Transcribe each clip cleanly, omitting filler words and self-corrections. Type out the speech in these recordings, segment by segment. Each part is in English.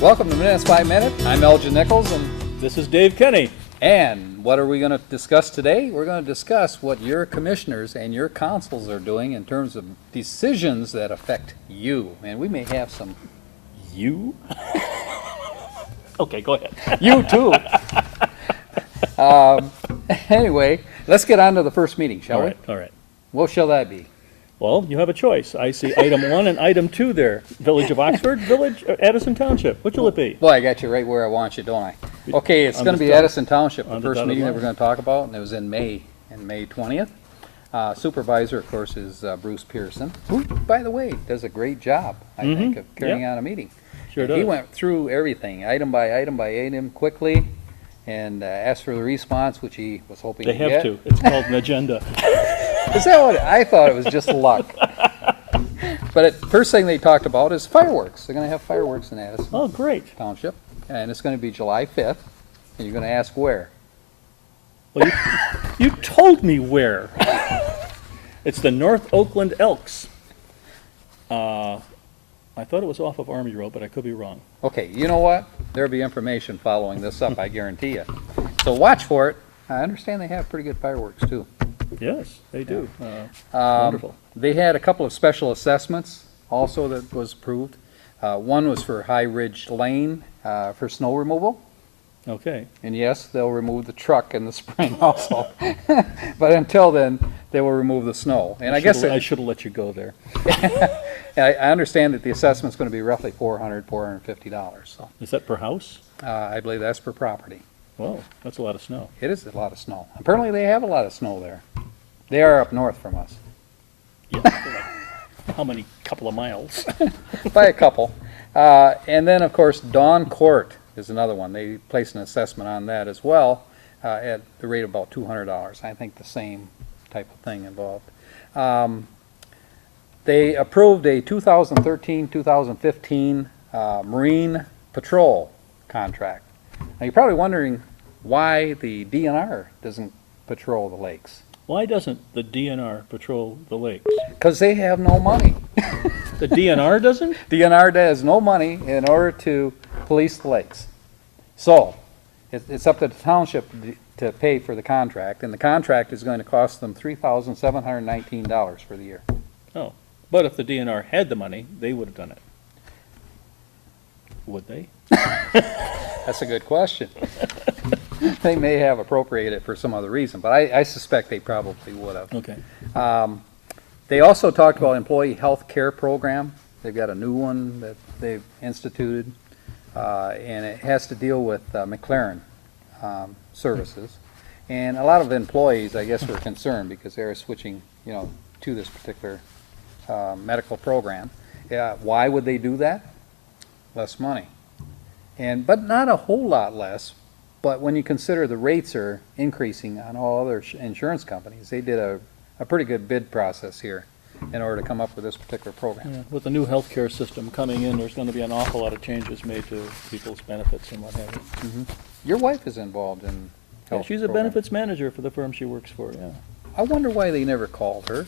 Welcome to Minutes by Minute. I'm Elgin Nichols, and This is Dave Kenny. what are we going to discuss today? We're going to discuss what your commissioners and your councils are doing in terms of decisions that affect you. And we may have some You? Okay, go ahead. you too. Anyway, let's get on to the first meeting, shall we? All right. What shall that be? Well, you have a choice. I see item 1 and item 2 there. Village of Boxford, Addison Township. Which will it be? Boy, I got you right where I want you, don't I? Okay, it's going to be Addison Township, the first meeting that we're going to talk about, and it was in May 20th. Supervisor, of course, is Bruce Pearson, who, by the way, does a great job, I think, of carrying on a meeting. Sure does. He went through everything, item by item, quickly, and asked for the response, which he was hoping They to have get. to. It's called an agenda. Is that what I thought? It was just luck. But first thing they talked about is fireworks. They're going to have fireworks in Addison Oh, great. Township, and it's going to be July 5th. And you're going to ask where? Well, you told me where. It's the North Oakland Elks. I thought it was off of Army Road, but I could be wrong. Okay, you know what? There'll be information following this up, I guarantee you. So watch for it. I understand they have pretty good fireworks, too. Yes, they do. Wonderful. They had a couple of special assessments also that was approved. One was for High Ridge Lane for snow removal. Okay. And yes, they'll remove the truck in the spring also. But until then, they will remove the snow. And I guess I should have let you go there. I understand that the assessment's going to be roughly $450. So Is that per house? I believe that's per property. Whoa, that's a lot of snow. It is a lot of snow. Apparently, they have a lot of snow there. They are up north from us Yeah. Like, how many couple of miles? by a couple. And then, of course, Dawn Court is another one. They placed an assessment on that as well at the rate of about $200. I think the same type of thing involved. They approved a 2013-2015 Marine Patrol contract. Now, you're probably wondering why the DNR doesn't patrol the lakes. Why doesn't the DNR patrol the lakes? Because they have no money. The DNR doesn't? DNR has no money in order to police the lakes. So, it's up to the township to pay for the contract, and the contract is going to cost them $3,719 for the year. Oh, but if the DNR had the money, they would have done it. Would they? That's a good question. They may have appropriated it for some other reason, but I suspect they probably would have. Okay. They also talked about employee health care program. They've got a new one that they've instituted, and it has to deal with McLaren services. And a lot of employees, I guess, were concerned because they were switching, to this particular medical program. Why would they do that? Less money. But not a whole lot less. But when you consider the rates are increasing on all other insurance companies, they did a pretty good bid process here in order to come up with this particular program. Yeah, with the new healthcare system coming in, there's going to be an awful lot of changes made to people's benefits and what have you. Your wife is involved in Yeah, health she's a program. benefits manager for the firm she works for, yeah. I wonder why they never called her.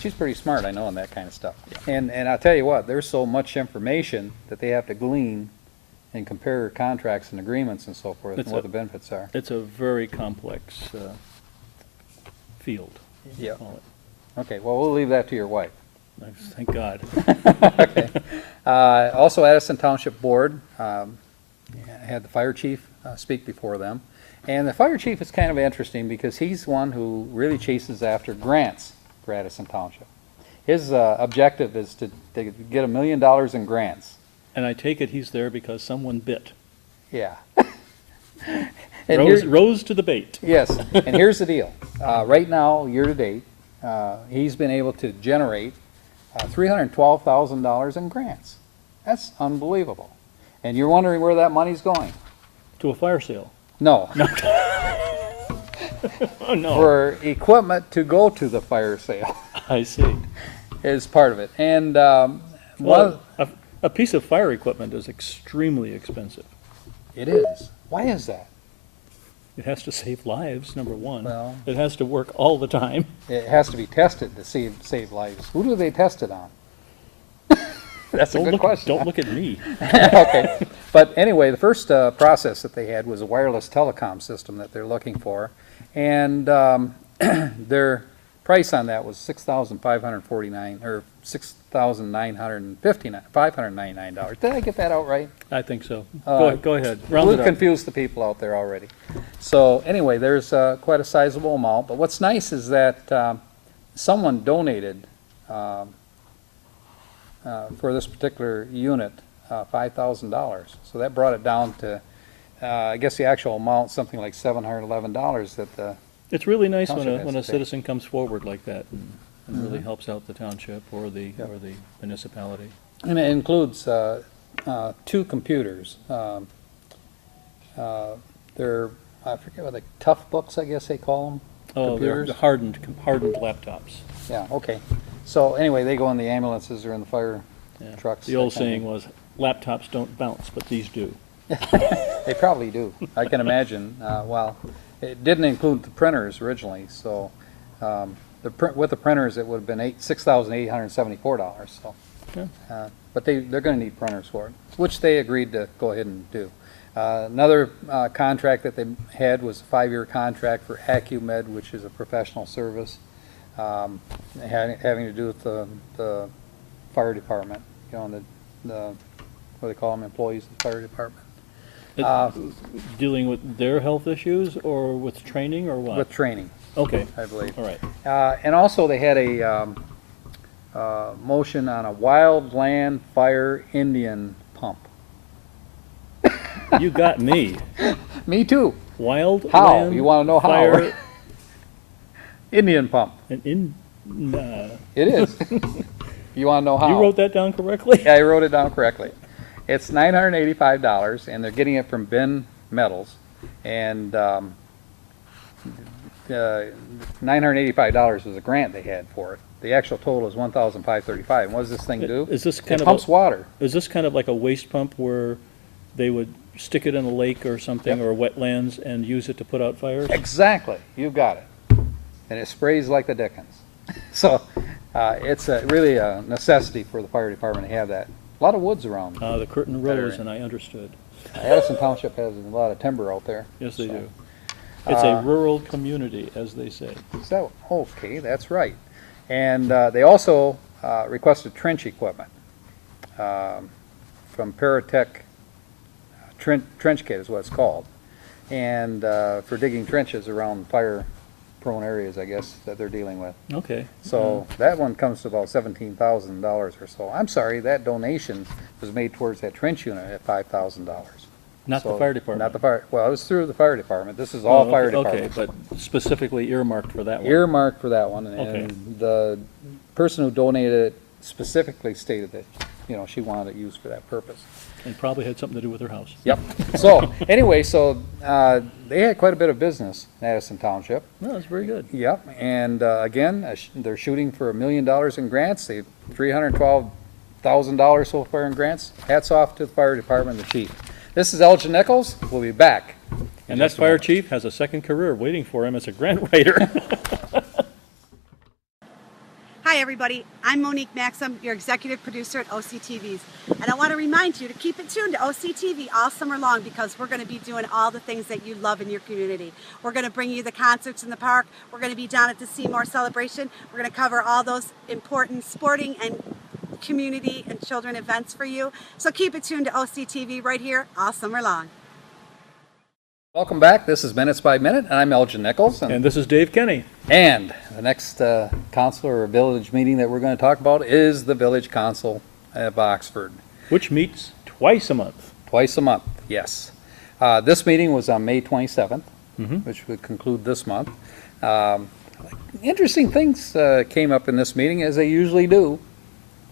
She's pretty smart, I know, on that kind of stuff. And I'll tell you what, there's so much information that they have to glean and compare contracts and agreements and so forth, and what the benefits are. It's a very complex field. Yeah. Call it. Okay, well, we'll leave that to your wife. Thank God. Okay. Also, Addison Township Board had the fire chief speak before them. And the fire chief is kind of interesting because he's one who really chases after grants for Addison Township. His objective is to get $1 million in grants. And I take it he's there because someone bit. Yeah. And Rose to the bait. Yes, and here's the deal. Right now, year to date, he's been able to generate $312,000 in grants. That's unbelievable. And you're wondering where that money's going? To a fire sale. No. Oh, no. For equipment to go to the fire sale I see. is part of it. And Well, a piece of fire equipment is extremely expensive. it is. Why is that? It has to save lives, number one. Well- It has to work all the time. It has to be tested to save lives. Who do they test it on? That's a good question. Don't look at me. Okay, but anyway, the first process that they had was a wireless telecom system that they're looking for, and their price on that was $6,549 or $6,599. Did I get that out right? I think so. Uh, Go ahead. Round it We've up. confused the people out there already. So anyway, there's quite a sizable amount, but what's nice is that someone donated for this particular unit $5,000. So that brought it down to, I guess the actual amount, something like $711 that the It's really nice when Township has when to a pay. citizen comes forward like that and really helps out the township or the Yep. municipality. And it includes 2 computers. They're, I forget what tough books, I guess they call them. Oh, they're Computers? hardened laptops. Yeah, okay. So anyway, they go in the ambulances or in the fire Yeah. trucks. The old that kind of saying was, laptops don't bounce, but these do. They probably do. I can imagine. Well, it didn't include the printers originally, so with the printers, it would have been $6,874. So, Yeah. but they're going to need printers for it, which they agreed to go ahead and do. Another contract that they had was a 5-year contract for AccuMed, which is a professional service having to do with the fire department. You know, the what do they call them, employees of the fire department. Dealing with their health issues or with training or what? With training, Okay, I believe. all right. And also they had a motion on a wildland fire Indian pump. You got me. Me too. Wild How? land You wanna know how? fire Indian pump. and in, It is. You want to know how? you wrote that down correctly? Yeah, I wrote it down correctly. It's $985, and they're getting it from Ben Metals, and $985 was a grant they had for it. The actual total is $1,535. And what does this thing do? Is this kind It of pumps water. Is this kind of like a waste pump where they would stick it in a lake or something Yep. or wetlands and use it to put out fires? Exactly. You got it. And it sprays like the dickens. So it's really a necessity for the fire department to have that. A lot of woods around. The curtain That rose area. and I understood. Addison Township has a lot of timber out there. Yes, they So- do. It's a rural community, as they say. So, okay, that's right. And they also requested trench equipment from Paratech Trench Kit is what it's called. And for digging trenches around fire-prone areas, I guess, that they're dealing with. Okay. So that one comes to about $17,000 or so. I'm sorry, that donation was made towards that trench unit at $5,000. Not the So, fire department. Not the fire, well, it was through the fire department. This is all Oh, fire okay, department. Okay, but specifically earmarked for that one. Earmarked for that one, Okay. and the person who donated it specifically stated that, you know, she wanted it used for that purpose. And probably had something to do with her house. Yep. So, anyway, so they had quite a bit of business in Addison Township. No, that's very good. Yep, and again, they're shooting for $1 million in grants. They $312,000 so far in grants. Hats off to the fire department and the chief. This is Elgin Nichols. We'll be back. in And that just a fire moment. chief has a second career waiting for him as a grant writer. Hi everybody, I'm Monique Maxim, your executive producer at OCTVs. And I want to remind you to keep it tuned to OCTV all summer long because we're going to be doing all the things that you love in your community. We're going to bring you the concerts in the park. We're going to be down at the Seymour Celebration. We're going to cover all those important sporting and community and children events for you. So keep it tuned to OCTV right here all summer long. Welcome back. This is Minutes by Minute, and I'm Elgin Nichols. And this is Dave Kenny. And the next council or village meeting that we're going to talk about is the village council at Boxford. Which meets twice a month. Twice a month, yes. This meeting was on May 27th, which would conclude this month. Interesting things came up in this meeting, as they usually do.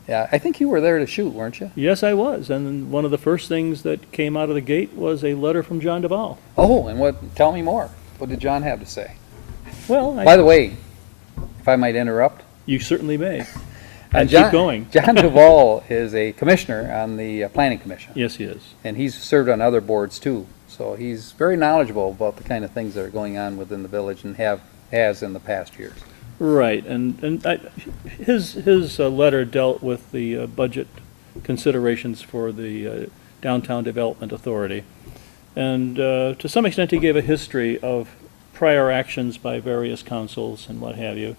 Yeah, I think you were there to shoot, weren't you? Yes, I was. And one of the first things that came out of the gate was a letter from John Duvall. Oh, and tell me more. What did John have to say? Well, By the way, if I might interrupt. you certainly may. And keep going. John Duvall is a commissioner on the planning commission. Yes, he is. And he's served on other boards too. So he's very knowledgeable about the kind of things that are going on within the village and has in the past years. Right, and his letter dealt with the budget considerations for the Downtown Development Authority. And to some extent, he gave a history of prior actions by various councils and what have you.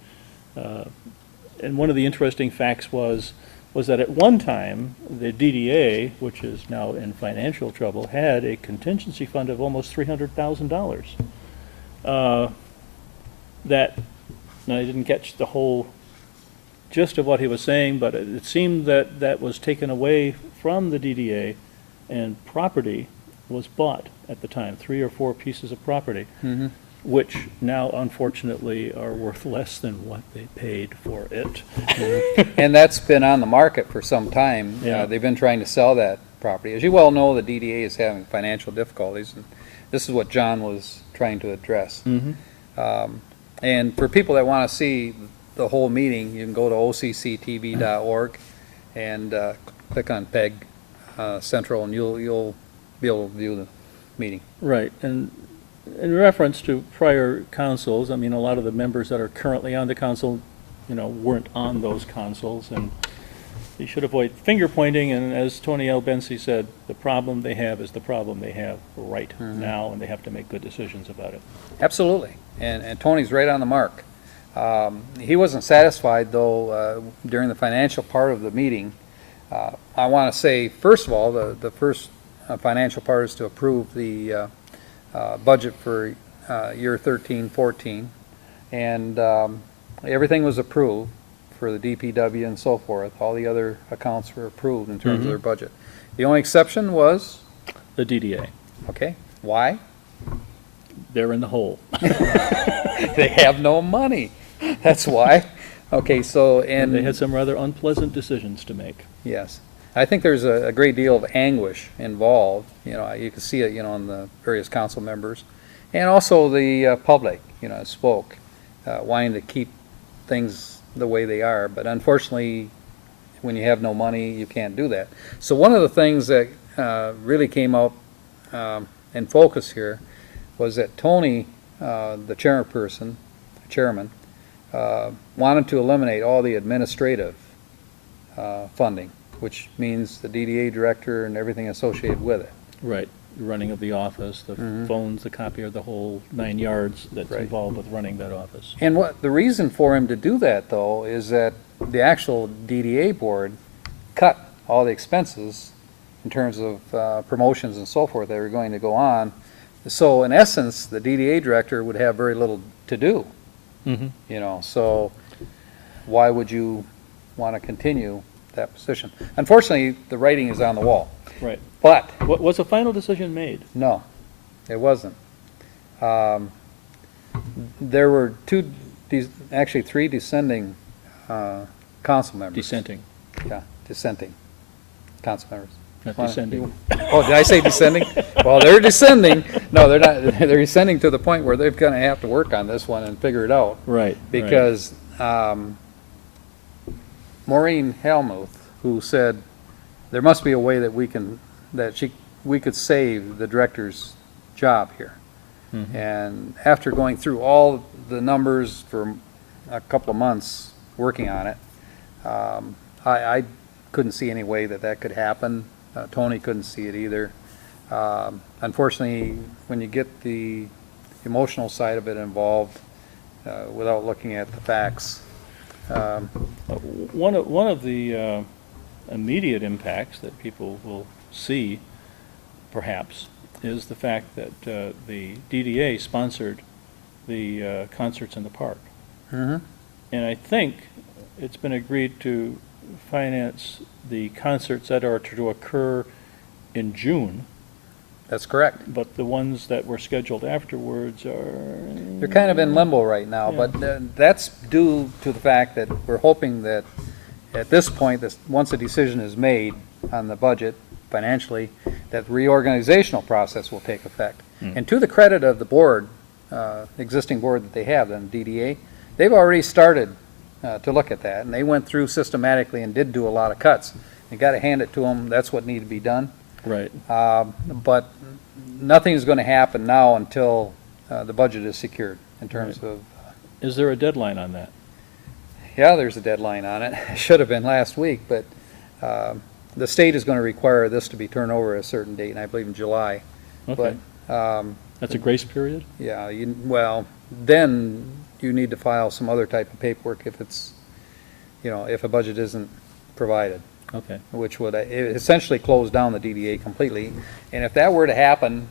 And one of the interesting facts was that at one time, the DDA, which is now in financial trouble, had a contingency fund of almost $300,000. Now I didn't catch the whole gist of what he was saying, but it seemed that that was taken away from the DDA, and property was bought at the time, 3 or 4 pieces of property, which now unfortunately are worth less than what they paid for it. And that's been on the market for some time. Yeah. They've been trying to sell that property. As you well know, the DDA is having financial difficulties, and this is what John was trying to address. And for people that want to see the whole meeting, you can go to occtv.org and click on PEG Central, and you'll be able to view the meeting. Right, and in reference to prior councils, I mean, a lot of the members that are currently on the council, weren't on those councils, and you should avoid finger pointing, and as Tony L. Bensi said, the problem they have is the problem they have right now, and they have to make good decisions about it. Absolutely, and Tony's right on the mark. He wasn't satisfied, though, during the financial part of the meeting. I want to say, first of all, the first financial part is to approve the budget for year 13-14, and everything was approved for the DPW and so forth. All the other accounts were approved in terms of their budget. The only exception was, The DDA, okay, why? they're in the hole. They have no money. That's why. Okay, so, And and they had some rather unpleasant decisions to make. yes, I think there's a great deal of anguish involved. You can see it, in the various council members, and also the public, spoke, wanting to keep things the way they are. But unfortunately, when you have no money, you can't do that. So one of the things that really came out in focus here was that Tony, the chairman, wanted to eliminate all the administrative funding, which means the DDA director and everything associated with it. Right, the running of the office, the phones, the copier, the whole 9 yards that's Right. involved with running that office. And what the reason for him to do that, though, is that the actual DDA board cut all the expenses in terms of promotions and so forth that were going to go on. So in essence, the DDA director would have very little to do. So why would you want to continue that position? Unfortunately, the writing is on the wall. Right. But, Was a final decision made? no, it wasn't. There were actually 3 descending council members. Dissenting, Yeah, dissenting council members. not descending. Oh, did I say descending? Well, they're descending. No, they're not. They're descending to the point where they're going to have to work on this one and figure it out. Right. Because Maureen Helmuth, who said there must be a way that we could save the director's job here. And after going through all the numbers for a couple of months working on it, I couldn't see any way that could happen. Tony couldn't see it either. Unfortunately, when you get the emotional side of it involved, without looking at the facts, One of the immediate impacts that people will see, perhaps, is the fact that the DDA sponsored the concerts in the park. And I think it's been agreed to finance the concerts that are to occur in June, that's correct. but the ones that were scheduled afterwards are... They're kind of in limbo right now, Yeah. but that's due to the fact that we're hoping that at this point, once a decision is made on the budget financially, that the reorganizational process will take effect. And to the credit of the board, existing board that they have, the DDA, they've already started to look at that, and they went through systematically and did do a lot of cuts. You got to hand it to them, that's what needed to be done. Right. But nothing's going to happen now until the budget is secured in terms of, Is there a deadline on that? yeah, there's a deadline on it. It should have been last week, but the state is going to require this to be turned over at a certain date, and I believe in July. Okay. But, That's a grace period? yeah, well, then you need to file some other type of paperwork if it's, if a budget isn't provided, Okay. which would essentially close down the DDA completely. And if that were to happen,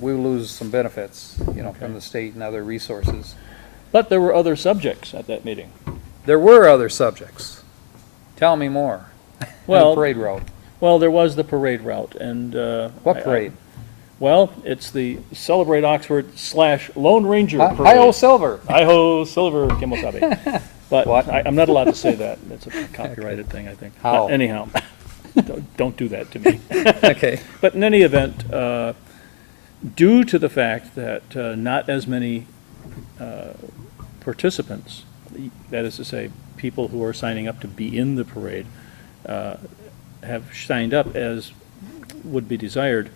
we would lose some benefits, from the state and other resources. But there were other subjects at that meeting. There were other subjects. Tell me more. Well, The parade route. Well, there was the parade route, and What parade? well, it's the Celebrate Oxford / Lone Ranger Parade. Hi-ho Silver. Hi-ho Silver Kimosabe. But What? I'm not allowed to say that. That's a copyrighted thing, I think. How? But anyhow, don't do that to me. Okay. But in any event, due to the fact that not as many participants, that is to say, people who are signing up to be in the parade, have signed up as would be desired,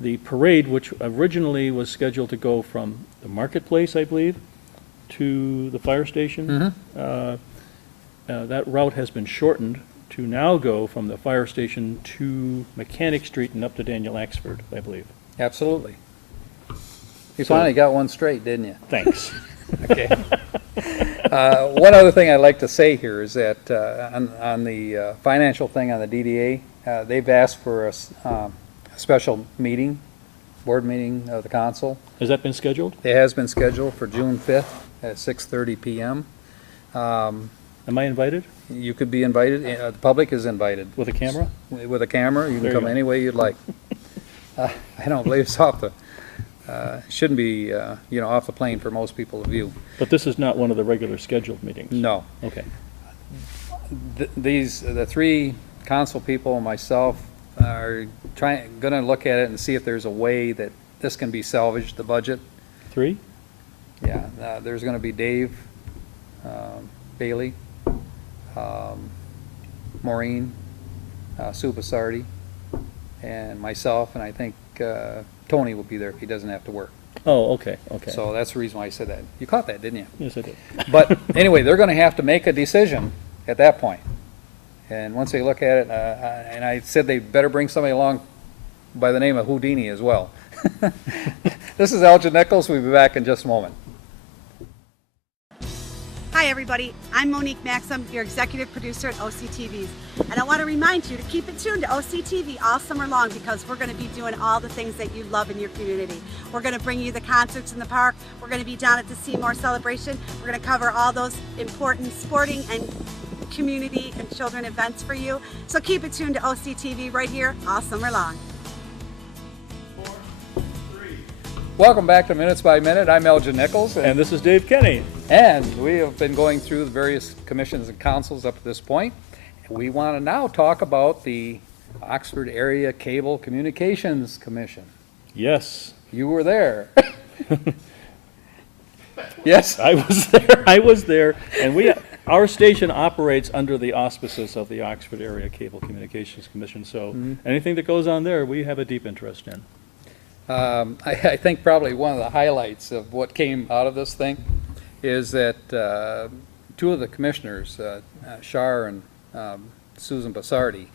the parade, which originally was scheduled to go from the marketplace, I believe, to the fire station, that route has been shortened to now go from the fire station to Mechanic Street and up to Daniel Axford, I believe. Absolutely. You So- finally got one straight, didn't you? Thanks. Okay. One other thing I'd like to say here is that on the financial thing on the DDA, they've asked for a special meeting, board meeting of the council. Has that been scheduled? It has been scheduled for June 5th at 6:30 PM. Am I invited You could be invited, the public is invited. with a camera? With a camera, you There can you come go. any way you'd like. I don't believe it's off the, shouldn't be, off the plane for most people to view. But this is not one of the regular scheduled meetings? No. Okay. The three council people and myself are gonna look at it and see if there's a way that this can be salvaged, the budget. 3? Yeah, there's gonna be Dave, Bailey, Maureen, Sue Basardi, and myself, and I think Tony will be there if he doesn't have to work. Oh, okay, okay. So that's the reason why I said that. You caught that, didn't you? Yes, I did. But anyway, they're gonna have to make a decision at that point. And once they look at it, and I said they better bring somebody along by the name of Houdini as well. This is Elgin Nichols. We'll be back in just a moment. Hi everybody, I'm Monique Maxim, your executive producer at OCTVs. And I want to remind you to keep it tuned to OCTV all summer long because we're going to be doing all the things that you love in your community. We're going to bring you the concerts in the park. We're going to be down at the Seymour Celebration. We're going to cover all those important sporting and community and children events for you. So keep it tuned to OCTV right here all summer long. Welcome back to Minutes by Minute. I'm Elgin Nichols. And this is Dave Kenny. And we have been going through the various commissions and councils up to this point. We want to now talk about the Oxford Area Cable Communications Commission. Yes, You were there. Yes? I was there. I was there. And our station operates under the auspices of the Oxford Area Cable Communications Commission. So anything that goes on there, we have a deep interest in. I think probably one of the highlights of what came out of this thing is that two of the commissioners, Shar and Susan Basardi,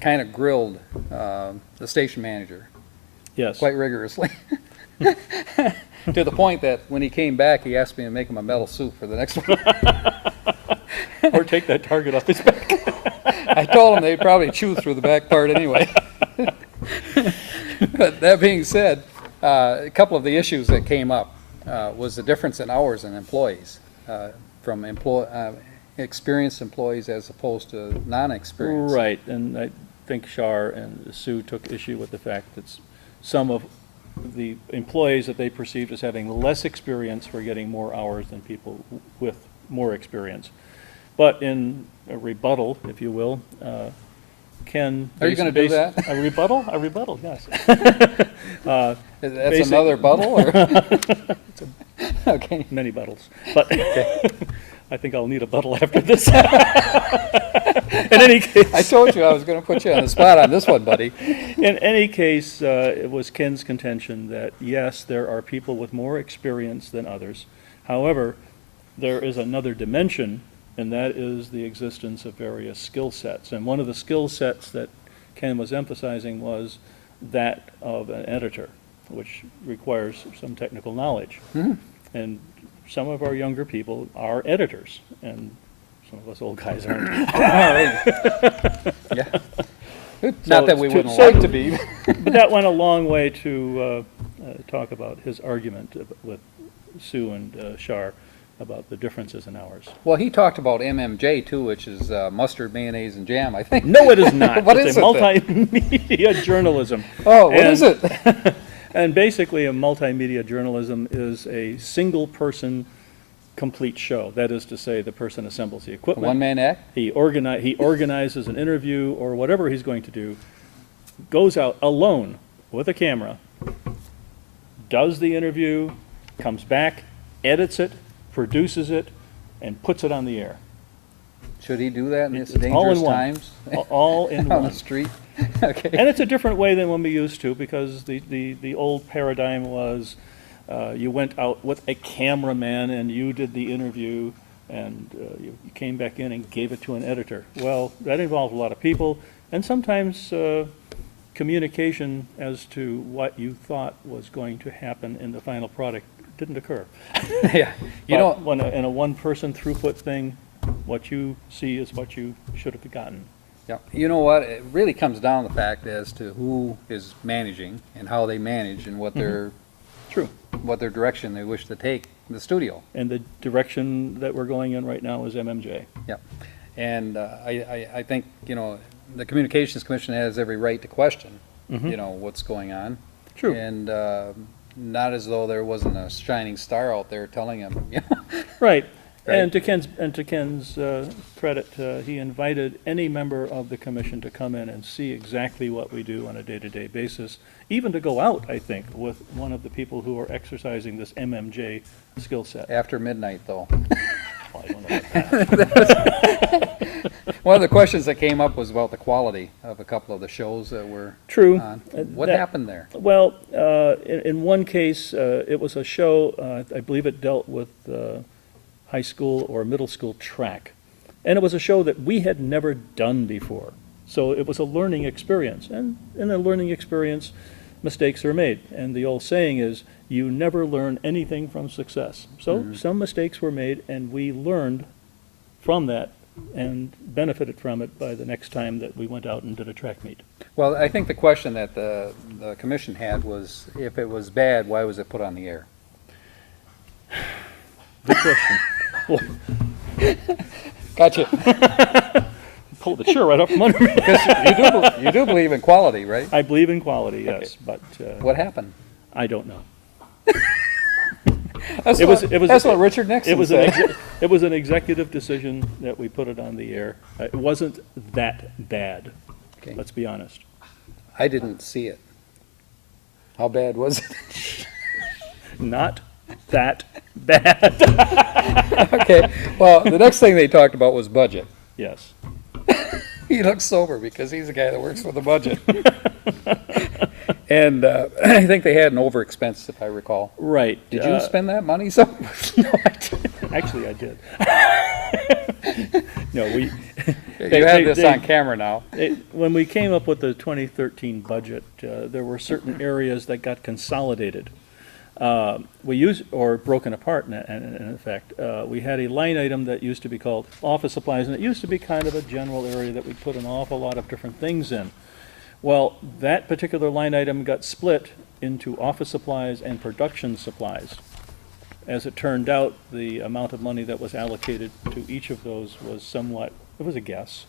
kind of grilled the station manager Yes. quite rigorously. To the point that when he came back, he asked me to make him a metal suit for the next one. Or take that target off his back. I told him they'd probably chew through the back part anyway. But that being said, a couple of the issues that came up was the difference in hours in employees from experienced employees as opposed to non-experienced. Right, and I think Shar and Sue took issue with the fact that some of the employees that they perceived as having less experience were getting more hours than people with more experience. But in a rebuttal, if you will, Ken... Are you gonna do that? A rebuttal? A rebuttal, yes. That's another buttle, or? Okay. Many buttles. But I think I'll need a buttle after this. In any case... I told you I was going to put you on the spot on this one, buddy. In any case, it was Ken's contention that, yes, there are people with more experience than others. However, there is another dimension and that is the existence of various skill sets. And one of the skill sets that Ken was emphasizing was that of an editor, which requires some technical knowledge. And some of our younger people are editors, and some of us old guys aren't. Yeah. Not So that we to- wouldn't so- like to be. But that went a long way to talk about his argument with Sue and Shar about the differences in ours. Well, he talked about MMJ too, which is mustard, mayonnaise, and jam, I think. No, it is not. What It's is a it then? multimedia journalism. Oh, what And- is it? And basically, a multimedia journalism is a single-person complete show. That is to say, the person assembles the equipment. One-man act? He organizes an interview or whatever he's going to do, goes out alone with a camera, does the interview, comes back, edits it, produces it, and puts it on the air. Should he do that in these It's all in dangerous one. times? All in On the one. street? Okay. And it's a different way than when we used to, because the old paradigm was you went out with a cameraman and you did the interview, and you came back in and gave it to an editor. Well, that involved a lot of people, and sometimes communication as to what you thought was going to happen in the final product didn't occur. Yeah. You But know, when in a one-person throughput thing, what you see is what you should have gotten. yeah. You know what? It really comes down to the fact as to who is managing and how they manage and what their True. direction they wish to take the studio. And the direction that we're going in right now is MMJ. Yep. And I think, you know, the Communications Commission has every right to question, you know, what's going on. True. And not as though there wasn't a shining star out there telling them, you know. Right. Right. And to Ken's credit, he invited any member of the commission to come in and see exactly what we do on a day-to-day basis, even to go out, I think, with one of the people who are exercising this MMJ skill set. After midnight, though. Well, I don't know about that. One of the questions that came up was about the quality of a couple of the shows that were True. on. What That- happened there? Well, in one case, it was a show, I believe it dealt with high school or middle school track. And it was a show that we had never done before. So it was a learning experience. And in a learning experience, mistakes are made. And the old saying is, you never learn anything from success. So some mistakes were made, and we learned from that and benefited from it by the next time that we went out and did a track meet. Well, I think the question that the commission had was, if it was bad, why was it put on the air? Good question. Gotcha. Pulled the chair right up from under me. You do believe in quality, right? I believe in quality, yes, but What happened? I don't know. That's It was- that's what Richard Nixon It was said. it was an executive decision that we put it on the air. It wasn't that bad, Okay. let's be honest. I didn't see it. How bad was it? Not that bad, Okay, well, the next thing they talked about was budget. yes. He looks sober because he's the guy that works for the budget. And I think they had an over expense, if I recall. Right. Did you spend that money? So No, I didn't. Actually, I did. No, we. you have this on camera now. When we came up with the 2013 budget, there were certain areas that got consolidated. We used, or broken apart in effect. We had a line item that used to be called office supplies, and it used to be kind of a general area that we put an awful lot of different things in. Well, that particular line item got split into office supplies and production supplies. As it turned out, the amount of money that was allocated to each of those was somewhat, it was a guess.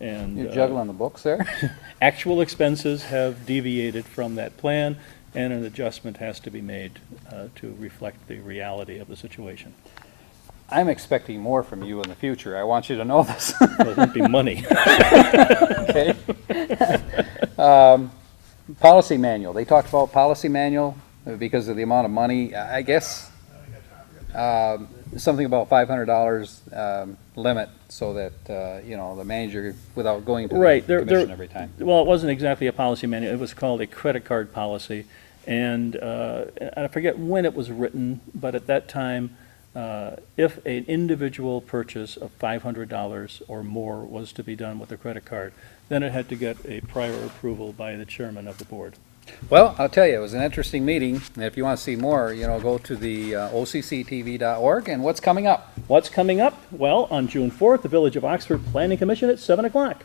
And You're juggling the books there? actual expenses have deviated from that plan, and an adjustment has to be made to reflect the reality of the situation. I'm expecting more from you in the future. I want you to know this. It won't be money. Okay. Policy manual. They talked about policy manual because of the amount of money. I guess something about $500 limit so that, you know, the manager, without going to the Right, commission every time. Well, it wasn't exactly a policy manual, it was called a credit card policy. And I forget when it was written, but at that time, if an individual purchase of $500 or more was to be done with a credit card, then it had to get a prior approval by the chairman of the board. Well, I'll tell you, it was an interesting meeting, and if you want to see more, go to the OCCTV.org, and what's coming up? What's coming up? Well, on June 4th, the Village of Oxford Planning Commission at 7 o'clock.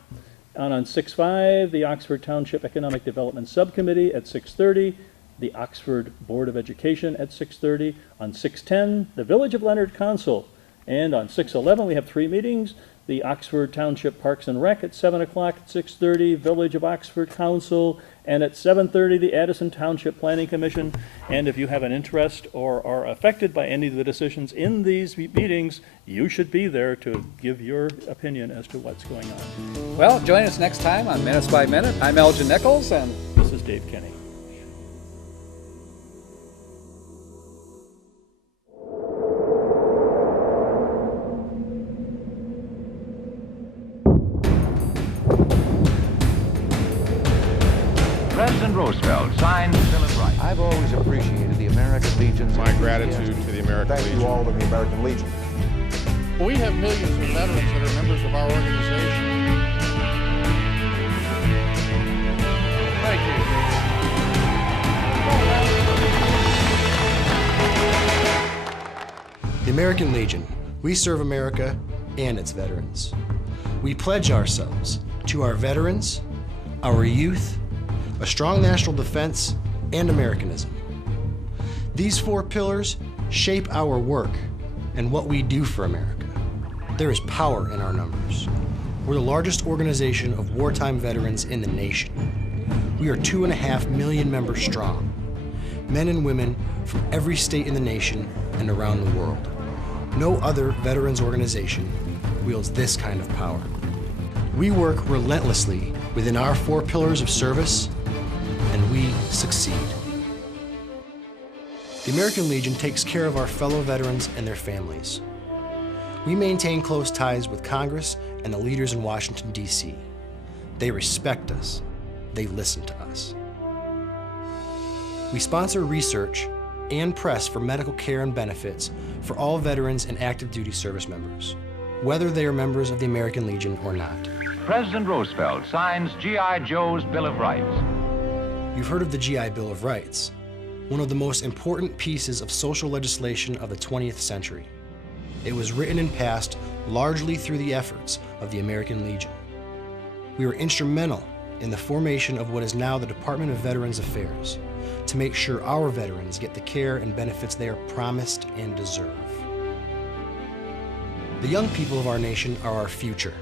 And on 6/5, the Oxford Township Economic Development Subcommittee at 6:30, the Oxford Board of Education at 6:30. On 6/10, the Village of Leonard Council. And on 6/11, we have 3 meetings. The Oxford Township Parks and Rec at 7 o'clock, at 6:30, Village of Oxford Council, and at 7:30, the Addison Township Planning Commission. And if you have an interest or are affected by any of the decisions in these meetings, you should be there to give your opinion as to what's going on. Well, join us next time on Minutes by Minute. I'm Elgin Nichols, and This is Dave Kenny. President Roosevelt signed the Bill of Rights. I've always appreciated the American Legion's My gratitude to the American Thank Legion. you all to the American Legion. We have millions of veterans that are members of our organization. Thank you. The American Legion. We serve America and its veterans. We pledge ourselves to our veterans, our youth, a strong national defense, and Americanism. These 4 pillars shape our work and what we do for America. There is power in our numbers. We're the largest organization of wartime veterans in the nation. We are 2.5 million members strong, men and women from every state in the nation and around the world. No other veterans organization wields this kind of power. We work relentlessly within our 4 pillars of service, and we succeed. The American Legion takes care of our fellow veterans and their families. We maintain close ties with Congress and the leaders in Washington, D.C. They respect us. They listen to us. We sponsor research and press for medical care and benefits for all veterans and active duty service members, whether they are members of the American Legion or not. President Roosevelt signs G.I. Joe's Bill of Rights. You've heard of the GI Bill of Rights, one of the most important pieces of social legislation of the 20th century. It was written and passed largely through the efforts of the American Legion. We were instrumental in the formation of what is now the Department of Veterans Affairs to make sure our veterans get the care and benefits they are promised and deserve. The young people of our nation are our future.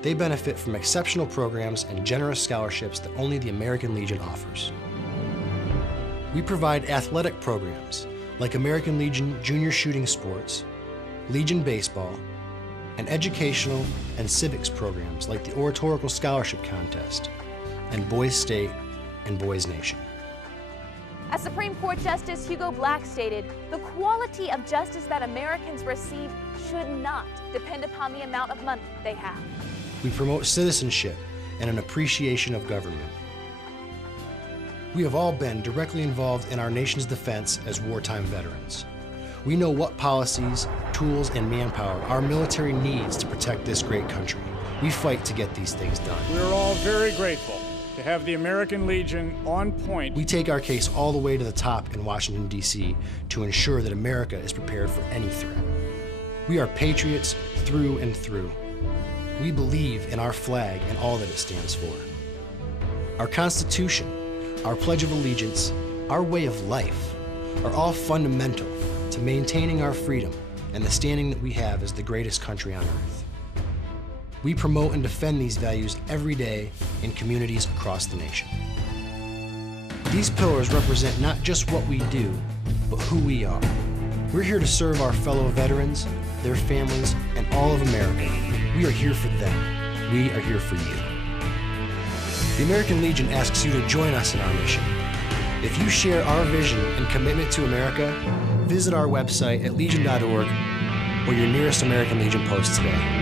They benefit from exceptional programs and generous scholarships that only the American Legion offers. We provide athletic programs like American Legion Junior Shooting Sports, Legion Baseball, and educational and civics programs like the Oratorical Scholarship Contest and Boys State and Boys Nation. As Supreme Court Justice Hugo Black stated, the quality of justice that Americans receive should not depend upon the amount of money they have. We promote citizenship and an appreciation of government. We have all been directly involved in our nation's defense as wartime veterans. We know what policies, tools, and manpower our military needs to protect this great country. We fight to get these things done. We're all very grateful to have the American Legion on point. We take our case all the way to the top in Washington, D.C. to ensure that America is prepared for any threat. We are patriots through and through. We believe in our flag and all that it stands for. Our Constitution, our Pledge of Allegiance, our way of life are all fundamental to maintaining our freedom and the standing that we have as the greatest country on earth. We promote and defend these values every day in communities across the nation. These pillars represent not just what we do, but who we are. We're here to serve our fellow veterans, their families, and all of America. We are here for them. We are here for you. The American Legion asks you to join us in our mission. If you share our vision and commitment to America, visit our website at legion.org or your nearest American Legion post today.